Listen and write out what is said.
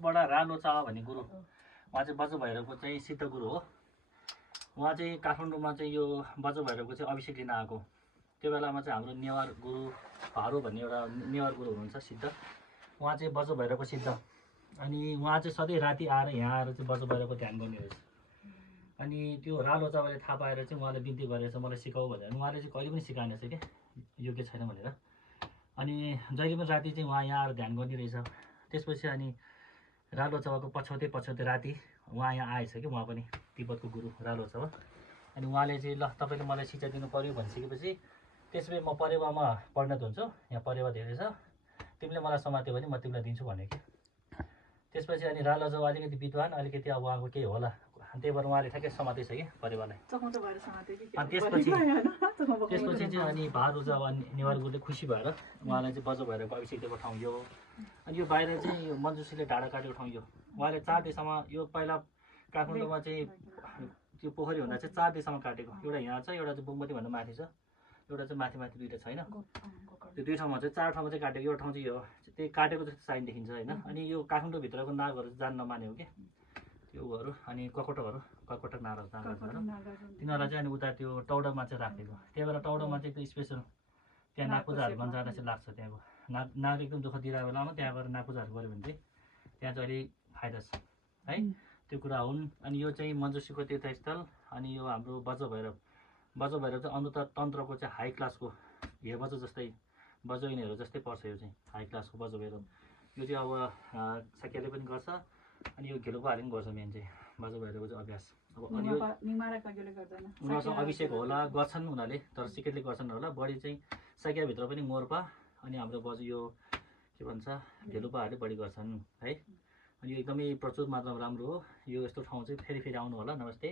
बडा रालोचावा भन्ने गुरु उहाँ चाहिँ बज्र भैरवको चाहिँ सिद्ध गुरु हो। उहाँ चाहिँ काठमाडौँमा चाहिँ यो बज्र भैरवको चाहिँ अभिषेक लिन आएको। त्यो बेलामा चाहिँ हाम्रो नेवार गुरु भारो भन्ने एउटा नेवार गुरु हुनुहुन्छ सिद्ध, उहाँ चाहिँ बज्र भैरवको सिद्ध। अनि उहाँ चाहिँ सधैँ राति आएर यहाँ आएर चाहिँ बज्र भैरवको ध्यान गर्ने रहेछ। अनि त्यो रालोचावाले थाहा पाएर चाहिँ उहाँले बिन्ती गरेर मलाई सिकाऊ भनेर, उहाँले चाहिँ कहिले पनि सिकाएन छ क्या, योग्य छैन भनेर। अनि जहिले पनि राति चाहिँ उहाँ यहाँ आएर ध्यान गर्ने रहेछ। त्यसपछि अनि रालोचावाको पछ्याउँदै राति उहाँ यहाँ आएछ कि, उहाँ पनि तिब्बतको गुरु रालोचावा। अनि उहाँले चाहिँ ल तपाईँले मलाई शिक्षा दिनु पऱ्यो भनिसकेपछि त्यसपछि म परेवामा परिणत हुन्छु, यहाँ परेवा धेरै छ, तिमीले मलाई समात्यो भने म तिमीलाई दिन्छु भने कि। त्यसपछि अनि रालोचावा अलिकति विद्वान, अलिकति अब उहाँको केही होला, त्यही भएर उहाँले ठ्याक्कै समातेछ कि परेवालाई। त्यसपछि चाहिँ अनि भारोजा अब नेवार गुरुले खुसी भएर उहाँलाई चाहिँ बज्र भैरवको अभिषेक दिएको ठाउँ यो। अनि यो बाहिर चाहिँ यो मञ्जुश्रीले ढाडा काटेको ठाउँ यो। उहाँले 4 दिशामा, यो पहिला काठमाडौँमा चाहिँ त्यो पोखरी हुँदा चाहिँ 4 दिशामा काटेको। एउटा यहाँ छ, एउटा चाहिँ बुङमती भन्दा माथि छ, एउटा चाहिँ माथि दुईवटा छैन, त्यो 2 ठाउँमा चाहिँ 4 ठाउँमा चाहिँ काटेको। एउटा ठाउँ चाहिँ यो त्यही काटेको जस्तो साइन देखिन्छ होइन। अनि यो काठमाडौँभित्रको नागहरू जान नमाने हो कि त्योहरू। अनि ककोटक नागहरू तिनीहरूलाई चाहिँ अनि उता त्यो टौडामा चाहिँ राखेको। त्यही भएर टौडामा चाहिँ एकदम स्पेसल त्यहाँ नागपूजाहरू गर्न जाँदा चाहिँ लाग्छ। त्यहाँको नाग एकदम दुःख दिइरहेको बेलामा त्यहाँ गएर नागपूजाहरू गऱ्यो भने चाहिँ त्यहाँ चाहिँ अलिक फाइदा छ है, त्यो कुरा हुन्। अनि यो चाहिँ मञ्जुश्रीको तीर्थस्थल। अनि यो हाम्रो बज्र भैरव चाहिँ अन्त तन्त्रको चाहिँ हाई क्लासको हेबज जस्तै बजैनीहरू जस्तै पर्छ। यो चाहिँ हाई क्लासको बज्र भैरव। यो चाहिँ अब सकियाले पनि गर्छ, अनि यो घेलोपाहरूले पनि गर्छ। मेन चाहिँ बज्र भैरवको चाहिँ अभ्यास। अब अनि यो उनीहरूसँग अभिषेक होला गर्छन् उनीहरूले, तर सिक्रेटली गर्छन् होला। बढी चाहिँ सकियाभित्र पनि मोर्पा अनि हाम्रो बज्र यो के भन्छ घेलुपाहरूले बढी गर्छन् है। अनि यो एकदमै प्रचुर मात्रामा राम्रो हो। यो यस्तो ठाउँ चाहिँ फेरि आउनु होला। नमस्ते।